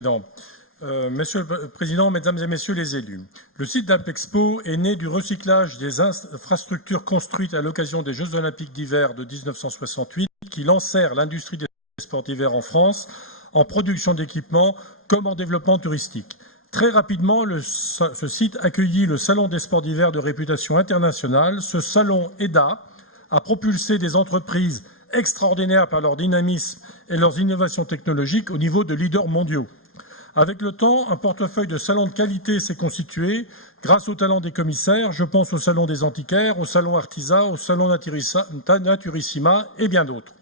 Monsieur le Président, Mesdames et Messieurs les élus, le site d'Alpexpo est né du recyclage des infrastructures construites à l'occasion des Jeux Olympiques d'hiver de 1968 qui lancèrent l'industrie des sports d'hiver en France en production d'équipements comme en développement touristique. Très rapidement, ce site accueillit le Salon des sports d'hiver de réputation internationale. Ce salon aida à propulser des entreprises extraordinaires par leur dynamisme et leurs innovations technologiques au niveau de leaders mondiaux. Avec le temps, un portefeuille de salons de qualité s'est constitué grâce au talent des commissaires. Je pense au Salon des Antiquaires, au Salon Artisa, au Salon Naturissima et bien d'autres.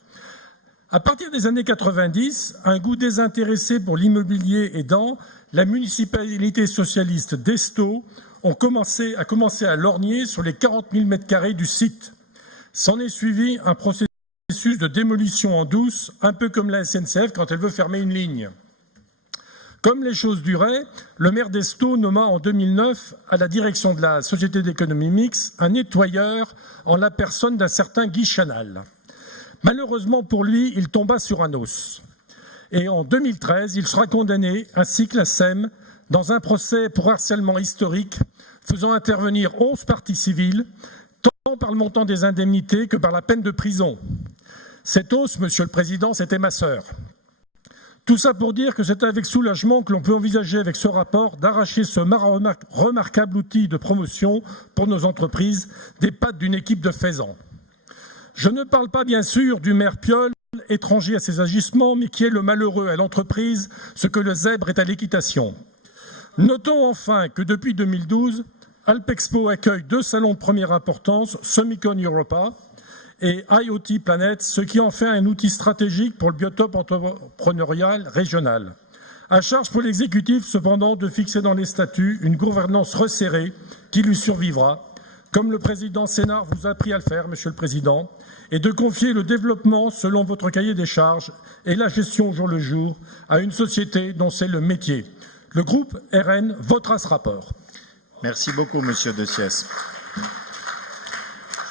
À partir des années 90, un goût désintéressé pour l'immobilier aidant, la municipalité socialiste d'Estaing a commencé à lorgner sur les 40 000 m² du site. S'en est suivi un processus de démolition en douce, un peu comme la SNCF quand elle veut fermer une ligne. Comme les choses duraient, le maire d'Estaing nomma en 2009 à la direction de la Société d'économie mixte un nettoyeur en la personne d'un certain Guy Chanal. Malheureusement pour lui, il tomba sur un os. Et en 2013, il sera condamné, ainsi que la SEM, dans un procès pour harcèlement historique, faisant intervenir 11 parties civiles, tant par le montant des indemnités que par la peine de prison. Cet os, Monsieur le Président, c'était ma sœur. Tout ça pour dire que c'est avec soulagement que l'on peut envisager avec ce rapport d'arracher ce remarquable outil de promotion pour nos entreprises des pattes d'une équipe de faisans. Je ne parle pas bien sûr du maire Piolle, étranger à ses agissements, mais qui est le malheureux à l'entreprise, ce que le zèbre est à l'équitation. Notons enfin que depuis 2012, Alpexpo accueille 2 salons de première importance, Semicon Europa et IoT Planet, ce qui en fait un outil stratégique pour le biotope entrepreneurial régional. À charge pour l'exécutif, cependant, de fixer dans les statuts une gouvernance resserrée qui lui survivra, comme le président Sénard vous a appris à le faire, Monsieur le Président, et de confier le développement selon votre cahier des charges et la gestion au jour le jour à une société dont c'est le métier. Le groupe RN votera ce rapport. Merci beaucoup, Monsieur De Siès.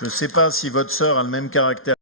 Je ne sais pas si votre sœur a le même caractère